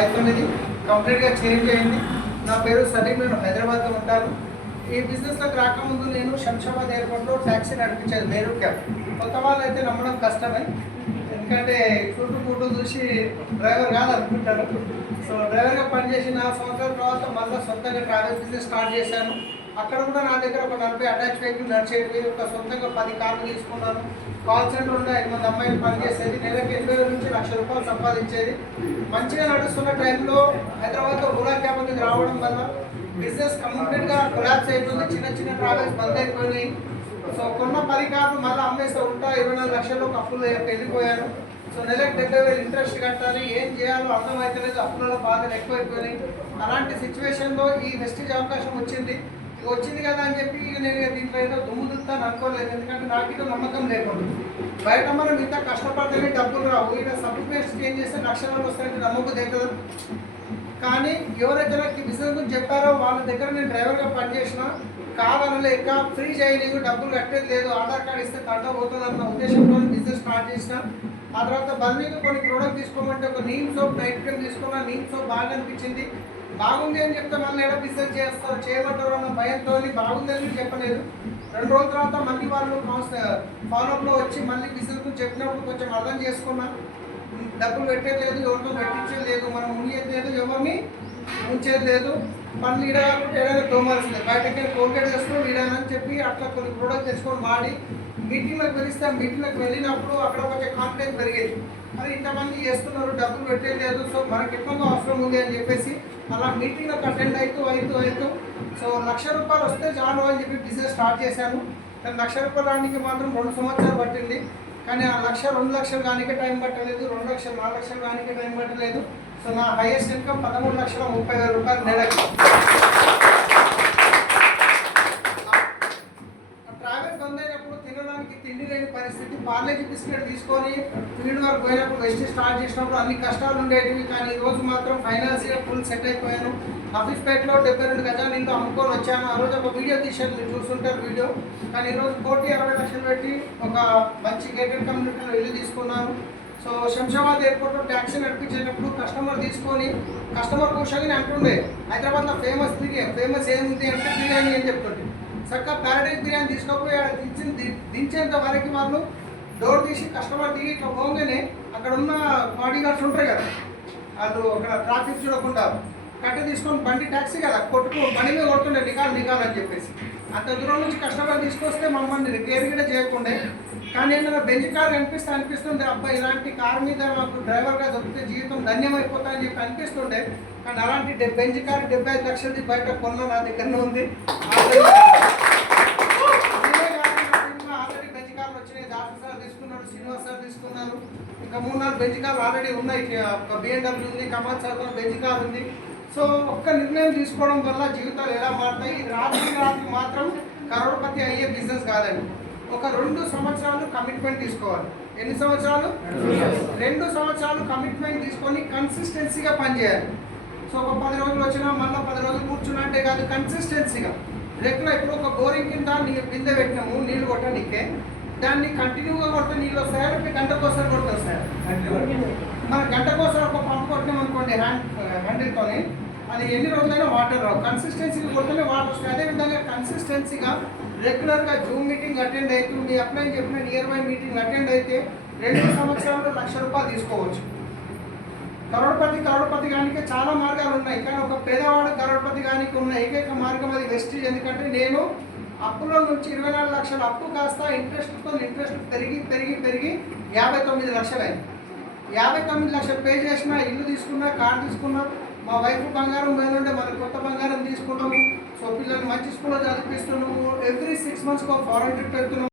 అయిపోయినది కంప్లీట్గా చేంజ్ అయింది. నా పేరు సలీం, నేను హైదరాబాద్లో ఉంటాను. ఈ బిజినెస్లోకి రాకముందు నేను శంషాబాద్ ఎయిర్పోర్ట్లో ట్యాక్సీ నడిపించేది, మేరు క్యాబ్. కొత్త వాళ్ళు అయితే నమ్మడం కష్టమే, ఎందుకంటే చుట్టూ చూసి డ్రైవర్ కాదు అనుకుంటారు. సో డ్రైవర్గా పనిచేసిన 4 సంవత్సరాల తర్వాత మళ్ళీ సొంతంగా ట్రావెల్ బిజినెస్ స్టార్ట్ చేశాను. అక్కడ కూడా నా దగ్గర ఒక 40 అటాచ్ వెహికల్ నడిచేవి, ఒక సొంతంగా 10 కార్లు తీసుకున్నాను. కాల్ సెంటర్ ఉండే 5 మంది అమ్మాయిలు పనిచేసేది, నెలకు 80,000 నుంచి 1,00,000 రూపాయలు సంపాదించేది. మంచిగా నడుస్తున్న టైంలో హైదరాబాద్లో ఓలా క్యాబ్ అనేది రావడం వల్ల బిజినెస్ కంప్లీట్గా కొలాప్స్ అయిపోయింది. చిన్న ట్రావెల్స్ బంద్ అయిపోయినాయి. సో కొన్న 10 కార్లు మళ్ళీ అమ్మేస్తే ఉంటా 24 లక్షల్లో అప్పులు వెళ్ళిపోయాను. సో నెలకు 70,000 ఇంట్రెస్ట్ కట్టాలి, ఏం చేయాలో అర్థమవుతలేదు, అప్పులలో బాధలు ఎక్కువైపోయినాయి. అలాంటి సిచ్యువేషన్లో ఈ వెస్టేజ్ అవకాశం వచ్చింది కదా అని చెప్పి నేను దీంట్లో ఏదో దుమ్ము దులుతాను అనుకోలేదు, ఎందుకంటే నాకు ఇదో నమ్మకం లేకుండా. బయట మనం ఇంత కష్టపడితేనే డబ్బులు రావు, ఇలా సప్లిమెంట్స్ చేంజ్ చేస్తే లక్షలు వస్తాయంటే నమ్మకం దగ్గర. కానీ ఎవరైతే నాకు ఈ బిజినెస్ గురించి చెప్పారో వాళ్ళ దగ్గర నేను డ్రైవర్గా పనిచేసిన, కాదనలేక ఫ్రీ చేయలేదు, డబ్బులు కట్టేది లేదు, ఆధార్ కార్డు ఇస్తే కట్ట పోతుంది అన్న ఉద్దేశంతో బిజినెస్ స్టార్ట్ చేసిన. ఆ తర్వాత బల్మీగా కొన్ని ప్రోడక్ట్ తీసుకోమంటే ఒక నీమ్ సోప్ నైట్ క్రీమ్ తీసుకున్నా. నీమ్ సోప్ బాగా అనిపించింది. బాగుంది అని చెప్తే మళ్ళీ ఎలా బిజినెస్ చేస్తారు, చేయమంటారు అన్న భయంతో బాగుంది అని చెప్పలేదు. 2 రోజుల తర్వాత మళ్ళీ వాళ్ళు ఫాలోఅప్లో వచ్చి మళ్ళీ బిజినెస్ గురించి చెప్పినప్పుడు కొంచెం అర్థం చేసుకున్నా. డబ్బులు పెట్టేది లేదు, ఎవరితో పెట్టించేది లేదు, మనం ఉంచేది లేదు, ఎవరిని ఉంచేది లేదు. మళ్ళీ ఈడ ఏదైనా తోమాల్సిందే, బయటకి కోల్గేట్ చేసుకుని ఈడని చెప్పి అట్లా కొన్ని ప్రోడక్ట్ తెచ్చుకొని వాడి మీటింగ్లకు పిలిస్తే మీటింగ్లకు వెళ్ళినప్పుడు అక్కడ కొంచెం కాన్ఫిడెన్స్ పెరిగేది. మరి ఇంతమంది చేస్తున్నారు, డబ్బులు పెట్టేయలేదు, సో మనకి ఎక్కువగా అవసరం ఉంది అని చెప్పేసి అలా మీటింగ్లకు అటెండ్ అవుతూ సో 1,00,000 రూపాయలు వస్తే చాలు అని చెప్పి బిజినెస్ స్టార్ట్ చేశాను. కానీ 1,00,000 రూపాయలు రానికి మాత్రం 2 సంవత్సరాలు పట్టింది. కానీ ఆ 1,00,000 2 లక్షలు కానికే టైం పట్టలేదు, 2 లక్షలు 4 లక్షలు కానికే టైం పట్టలేదు. సో నా హైయెస్ట్ ఇన్కమ్ 13,30,000 రూపాయలు నెలకి. ట్రావెల్ బంద్ అయినప్పుడు తినడానికి తిండి లేని పరిస్థితి, పార్లేజీ బిస్కెట్ తీసుకొని ఫీల్డ్ వరకు పోయినప్పుడు వెస్ట్ స్టార్ట్ చేసినప్పుడు అన్ని కష్టాలు ఉండేటివి. కానీ ఈరోజు మాత్రం ఫైనాన్షియల్గా ఫుల్ సెట్ అయిపోయాను. హఫీజ్పేటలో 72 గజాలు ఇంట్లో అమ్ముకొని వచ్చాను. ఆ రోజు ఒక వీడియో తీసాను, మీరు చూస్తుంటారు వీడియో. కానీ ఈరోజు 1,60 లక్షలు పెట్టి ఒక మంచి గేటెడ్ కమ్యూనిటీలో ఇల్లు తీసుకున్నాను. సో శంషాబాద్ ఎయిర్పోర్ట్లో ట్యాక్సీ నడిపించేటప్పుడు కస్టమర్ కూర్చొని అంటుండే, హైదరాబాద్లో ఫేమస్ ఏముంది అంటే బిర్యానీ అని చెప్తుంటే, చక్కగా ప్యారడైజ్ బిర్యానీ తీసుకోకపోయి దించేంత వరకు వాళ్ళు డోర్ తీసి కస్టమర్ దిగి ఇట్లా పోగానే అక్కడ ఉన్న బాడీ గార్డ్స్ ఉంటారు కదా, వాళ్ళు అక్కడ ట్రాఫిక్ చూడకుండా కట్టె తీసుకొని బండి ట్యాక్సీ కదా బండి మీద కొడుతుండే నికాల్ అని చెప్పేసి. అంత దూరం నుంచి కస్టమర్ తీసుకొస్తే మమ్మల్ని రిపేర్ కూడా చేయకుండే. కానీ ఏదైనా బెంచ్ కార్ అనిపిస్తుంది, అబ్బాయి ఇలాంటి కార్ మీద నాకు డ్రైవర్గా దొరికితే జీవితం ధన్యమైపోతాయని చెప్పి అనిపిస్తుండే. కానీ అలాంటి బెంచ్ కార్ 75 లక్షలది బయట కొన్న నా దగ్గరనే ఉంది. ఆల్రెడీ బెంచ్ కార్లు వచ్చినాయి, దాసు సార్ తీసుకున్నారు, శ్రీనివాస్ సార్ తీసుకున్నారు, ఇంకా 3-4 బెంచ్ కార్లు ఆల్రెడీ ఉన్నాయి. BMW ఉంది, కమల్ సార్ బెంచ్ కార్ ఉంది. సో ఒక్క నిర్ణయం తీసుకోవడం వల్ల జీవితాలు ఎలా మారుతాయి. ఇది రాత్రి మాత్రం కరోడ్పతి అయ్యే బిజినెస్ కాదండి. ఒక 2 సంవత్సరాలు కమిట్మెంట్ తీసుకోవాలి. ఎన్ని సంవత్సరాలు? 2 సంవత్సరాలు కమిట్మెంట్ తీసుకొని కన్సిస్టెన్సీగా పనిచేయాలి. సో ఒక 10 రోజులు వచ్చినా మళ్ళీ 10 రోజులు కూర్చున్నట్టే కాదు, కన్సిస్టెన్సీగా. రెగ్యులర్ ఇప్పుడు ఒక బోరింగ్ కింద బిందె పెట్టినాము నీళ్ళు కొట్టడానికే, దాన్ని కంటిన్యూగా కొడితే నీళ్ళు వస్తాయా, గంటకోసారి కొడితే వస్తాయా? మన గంటకోసారి ఒక పంపు కొట్టినాం అనుకోండి హ్యాండిల్తో, అది ఎన్ని రోజులైనా వాటర్ రావు. కన్సిస్టెన్సీగా కొడితేనే వాటర్ వస్తాయి. అదేవిధంగా కన్సిస్టెన్సీగా రెగ్యులర్గా జూమ్ మీటింగ్ అటెండ్ అయితే, మీ అప్లై చెప్పిన నియర్ బై మీటింగ్ అటెండ్ అయితే 2 సంవత్సరాలు 1,00,000 రూపాయలు తీసుకోవచ్చు. కరోడ్పతి కానికి చాలా మార్గాలు ఉన్నాయి, కానీ ఒక పేదవాడు కరోడ్పతి కానికి ఉన్న ఏకైక మార్గం అది వెస్టేజ్. ఎందుకంటే నేను అప్పులో నుంచి 24 లక్షల అప్పు కాస్త ఇంట్రెస్ట్ పెరిగి 59 లక్షలు అయింది. 59 లక్షలు పే చేసిన, ఇల్లు తీసుకున్నా, కార్ తీసుకున్నా, మా వైఫ్ బంగారం పోయినుంటే మనం కొత్త బంగారం తీసుకుంటాము. సో పిల్లల్ని మంచి స్కూల్లో చదివిస్తున్నాము. ఎవ్రీ 6 మంత్స్కి ఒక ఫారెన్ ట్రిప్ వెళ్తున్నాము.